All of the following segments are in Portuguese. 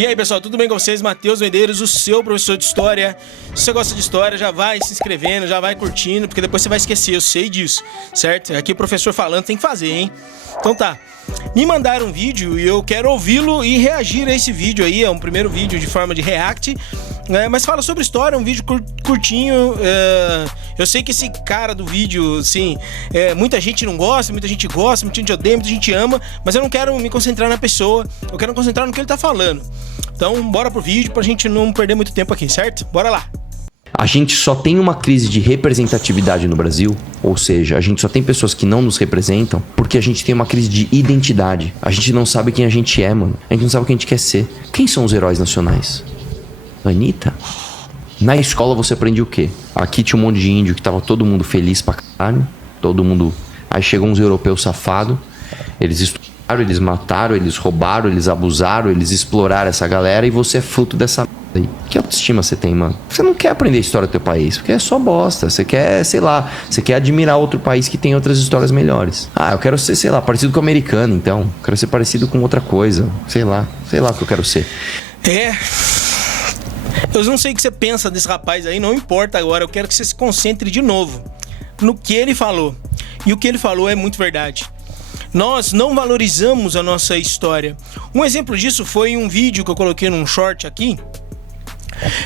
E aí pessoal, tudo bem com vocês? Matheus Medeiros, o seu professor de História. Se você gosta de História, já vai se inscrevendo, já vai curtindo, porque depois você vai esquecer, eu sei disso, certo? Aqui o professor falando tem que fazer, hein? Então tá, me mandaram um vídeo e eu quero ouvi-lo e reagir a esse vídeo aí. É um primeiro vídeo de forma de react, mas fala sobre história, um vídeo curtinho. Eu sei que esse cara do vídeo, assim, muita gente não gosta, muita gente gosta, muita gente odeia, muita gente ama, mas eu não quero me concentrar na pessoa, eu quero me concentrar no que ele tá falando. Então, bora pro vídeo pra gente não perder muito tempo aqui, certo? Bora lá! A gente só tem uma crise de representatividade no Brasil, ou seja, a gente só tem pessoas que não nos representam porque a gente tem uma crise de identidade. A gente não sabe quem a gente é, mano. A gente não sabe o que a gente quer ser. Quem são os heróis nacionais? Anitta? Na escola você aprende o quê? Aqui tinha um monte de índio que tava todo mundo feliz pra caralho. Todo mundo... Aí chegam uns europeus safados, eles estudaram, eles mataram, eles roubaram, eles abusaram, eles exploraram essa galera e você é fruto dessa aí. Que autoestima você tem, mano? Você não quer aprender a história do teu país, porque é só bosta. Você quer, sei lá, você quer admirar outro país que tem outras histórias melhores. Ah, eu quero ser, sei lá, parecido com o americano, então. Eu quero ser parecido com outra coisa. Sei lá o que eu quero ser. Eu não sei o que você pensa desse rapaz aí, não importa agora. Eu quero que você se concentre de novo no que ele falou. E o que ele falou é muito verdade. Nós não valorizamos a nossa história. Um exemplo disso foi um vídeo que eu coloquei num short aqui,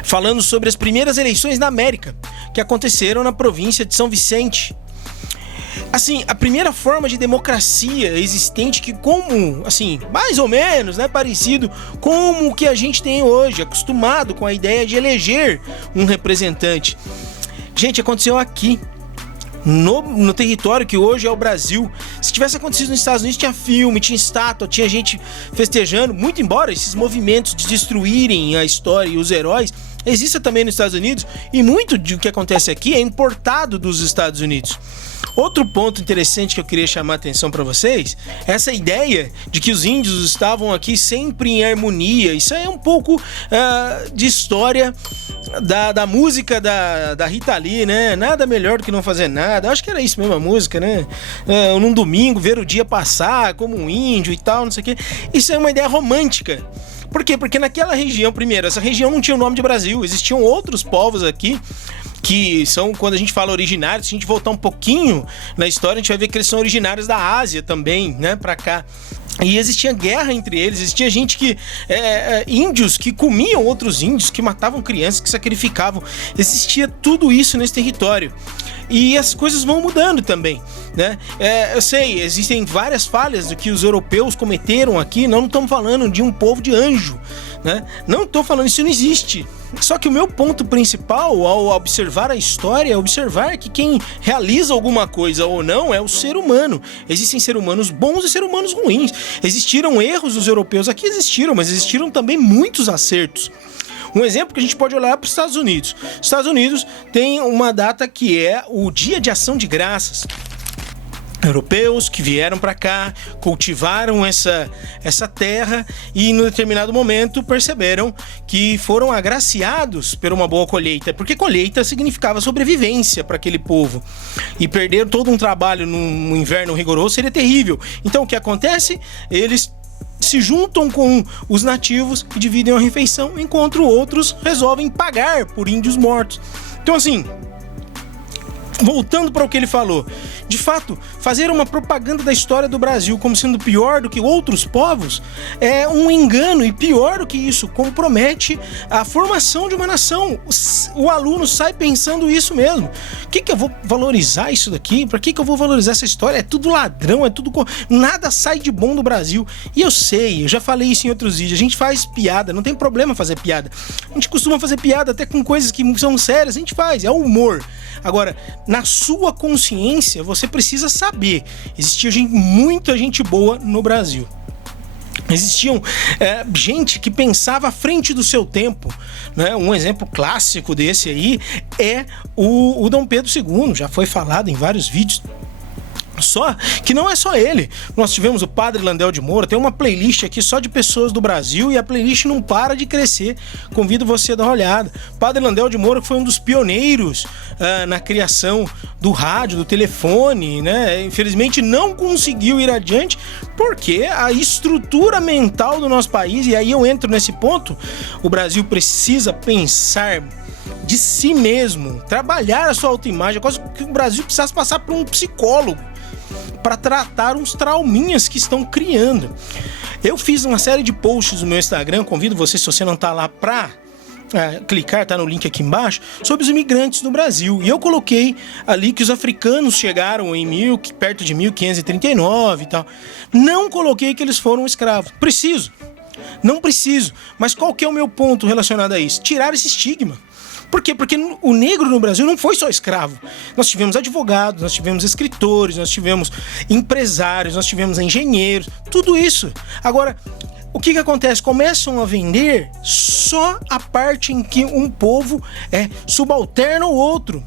falando sobre as primeiras eleições na América, que aconteceram na província de São Vicente. Assim, a primeira forma de democracia existente que mais ou menos, né, parecido com o que a gente tem hoje, acostumado com a ideia de eleger um representante. Gente, aconteceu aqui, no território que hoje é o Brasil. Se tivesse acontecido nos Estados Unidos, tinha filme, tinha estátua, tinha gente festejando, muito embora esses movimentos de destruírem a história e os heróis exista também nos Estados Unidos, e muito do que acontece aqui é importado dos Estados Unidos. Outro ponto interessante que eu queria chamar a atenção para vocês é essa ideia de que os índios estavam aqui sempre em harmonia. Isso aí é um pouco de história da música da Rita Lee, né? Nada melhor do que não fazer nada. Acho que era isso mesmo a música, né? Num domingo, ver o dia passar como um índio e tal, não sei o quê. Isso é uma ideia romântica. Por quê? Porque naquela região, primeiro, essa região não tinha o nome de Brasil. Existiam outros povos aqui que são, quando a gente fala originários, se a gente voltar um pouquinho na história, a gente vai ver que eles são originários da Ásia também, né, pra cá. E existia guerra entre eles, existia gente que... índios que comiam outros índios, que matavam crianças, que sacrificavam. Existia tudo isso nesse território. E as coisas vão mudando também, né? Eu sei, existem várias falhas do que os europeus cometeram aqui. Não estamos falando de um povo de anjo, né? Não estou falando, isso não existe. Só que o meu ponto principal ao observar a história é observar que quem realiza alguma coisa ou não é o ser humano. Existem seres humanos bons e seres humanos ruins. Existiram erros dos europeus, aqui existiram, mas existiram também muitos acertos. Um exemplo que a gente pode olhar para os Estados Unidos. Os Estados Unidos tem uma data que é o Dia de Ação de Graças. Europeus que vieram para cá, cultivaram essa terra e em um determinado momento perceberam que foram agraciados por uma boa colheita, porque colheita significava sobrevivência para aquele povo, e perder todo um trabalho num inverno rigoroso seria terrível. Então o que acontece? Eles se juntam com os nativos e dividem a refeição, enquanto outros resolvem pagar por índios mortos. Então assim, voltando para o que ele falou, de fato, fazer uma propaganda da história do Brasil como sendo pior do que outros povos é um engano, e pior do que isso, compromete a formação de uma nação. O aluno sai pensando isso mesmo. O que eu vou valorizar isso daqui? Para que eu vou valorizar essa história? É tudo ladrão, nada sai de bom do Brasil. E eu sei, eu já falei isso em outros vídeos, a gente faz piada, não tem problema fazer piada. A gente costuma fazer piada até com coisas que são sérias, a gente faz, é o humor. Agora, na sua consciência, você precisa saber, existia muita gente boa no Brasil. Existiam gente que pensava à frente do seu tempo, né? Um exemplo clássico desse aí é o Dom Pedro II, já foi falado em vários vídeos. Só que não é só ele. Nós tivemos o Padre Landel de Moura. Tem uma playlist aqui só de pessoas do Brasil e a playlist não para de crescer. Convido você a dar uma olhada. Padre Landel de Moura foi um dos pioneiros na criação do rádio, do telefone, né? Infelizmente não conseguiu ir adiante porque a estrutura mental do nosso país, e aí eu entro nesse ponto, o Brasil precisa pensar de si mesmo, trabalhar a sua autoimagem. É quase que o Brasil precisasse passar por um psicólogo para tratar uns trauminhas que estão criando. Eu fiz uma série de posts no meu Instagram, convido você, se você não tá lá, para clicar, tá no link aqui embaixo, sobre os imigrantes no Brasil. E eu coloquei ali que os africanos chegaram perto de 1539 e tal. Não coloquei que eles foram escravos. Não preciso. Mas qual que é o meu ponto relacionado a isso? Tirar esse estigma. Por quê? Porque o negro no Brasil não foi só escravo. Nós tivemos advogados, nós tivemos escritores, nós tivemos empresários, nós tivemos engenheiros, tudo isso. Agora, o que acontece? Começam a vender só a parte em que um povo é subalterno ao outro.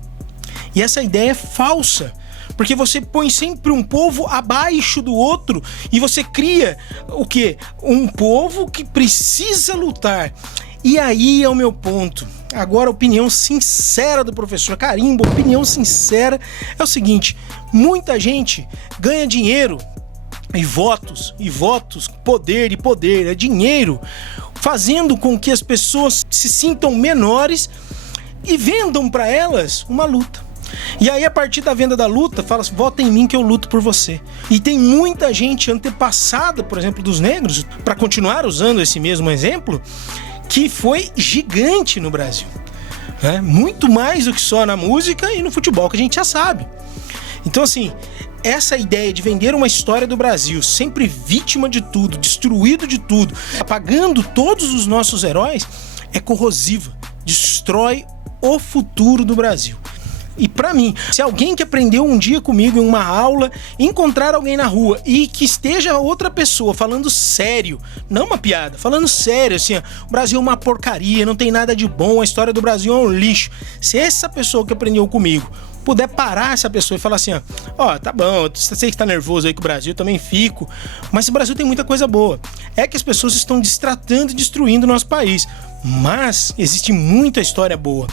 E essa ideia é falsa. Porque você põe sempre um povo abaixo do outro e você cria o quê? Um povo que precisa lutar. E aí é o meu ponto. Agora, a opinião sincera do professor Carimbo, opinião sincera é o seguinte: muita gente ganha dinheiro e votos, poder e poder, é dinheiro, fazendo com que as pessoas se sintam menores e vendam para elas uma luta. E aí, a partir da venda da luta, fala assim: vota em mim que eu luto por você. E tem muita gente antepassada, por exemplo, dos negros, para continuar usando esse mesmo exemplo, que foi gigante no Brasil, né? Muito mais do que só na música e no futebol, que a gente já sabe. Então, assim, essa ideia de vender uma história do Brasil sempre vítima de tudo, destruído de tudo, apagando todos os nossos heróis, é corrosiva, destrói o futuro do Brasil. E pra mim, se alguém que aprendeu um dia comigo em uma aula, encontrar alguém na rua e que esteja outra pessoa falando sério, não uma piada, falando sério, assim, ó, o Brasil é uma porcaria, não tem nada de bom, a história do Brasil é um lixo. Se essa pessoa que aprendeu comigo puder parar essa pessoa e falar assim, ó, tá bom, eu sei que tá nervoso aí com o Brasil, eu também fico, mas o Brasil tem muita coisa boa. É que as pessoas estão destratando e destruindo o nosso país, mas existe muita história boa.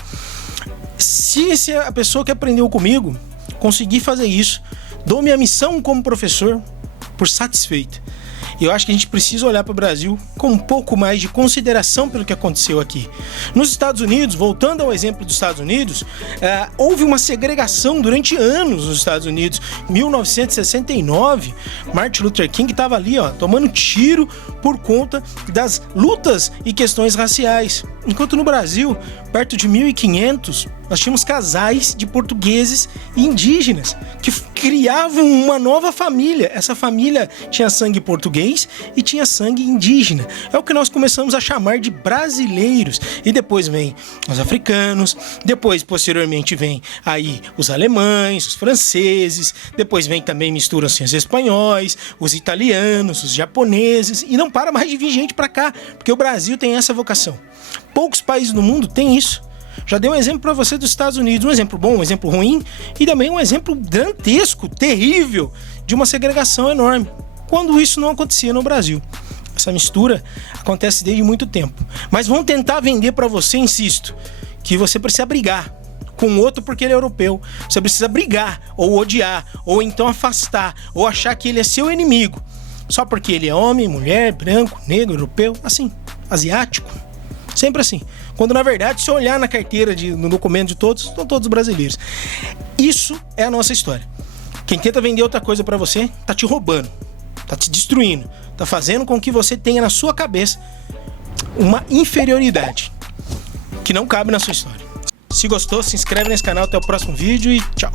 Se a pessoa que aprendeu comigo conseguir fazer isso, dou minha missão como professor por satisfeito. Eu acho que a gente precisa olhar para o Brasil com um pouco mais de consideração pelo que aconteceu aqui. Nos Estados Unidos, voltando ao exemplo dos Estados Unidos, houve uma segregação durante anos nos Estados Unidos. Em 1969, Martin Luther King estava ali, tomando tiro por conta das lutas e questões raciais. Enquanto no Brasil, perto de 1500, nós tínhamos casais de portugueses e indígenas que criavam uma nova família. Essa família tinha sangue português e tinha sangue indígena. É o que nós começamos a chamar de brasileiros. E depois vem os africanos, depois, posteriormente, vem aí os alemães, os franceses, depois vem também, misturam-se os espanhóis, os italianos, os japoneses, e não para mais de vir gente para cá, porque o Brasil tem essa vocação. Poucos países no mundo têm isso. Já dei um exemplo para você dos Estados Unidos, um exemplo bom, um exemplo ruim e também um exemplo dantesco, terrível, de uma segregação enorme, quando isso não acontecia no Brasil. Essa mistura acontece desde muito tempo. Mas vão tentar vender para você, insisto, que você precisa brigar com o outro porque ele é europeu. Você precisa brigar, ou odiar, ou então afastar, ou achar que ele é seu inimigo, só porque ele é homem, mulher, branco, negro, europeu, assim, asiático. Sempre assim. Quando na verdade, se olhar na carteira, no documento de todos, são todos brasileiros. Isso é a nossa história. Quem tenta vender outra coisa pra você, tá te roubando, tá te destruindo, tá fazendo com que você tenha na sua cabeça uma inferioridade que não cabe na sua história. Se gostou, se inscreve nesse canal, até o próximo vídeo e tchau.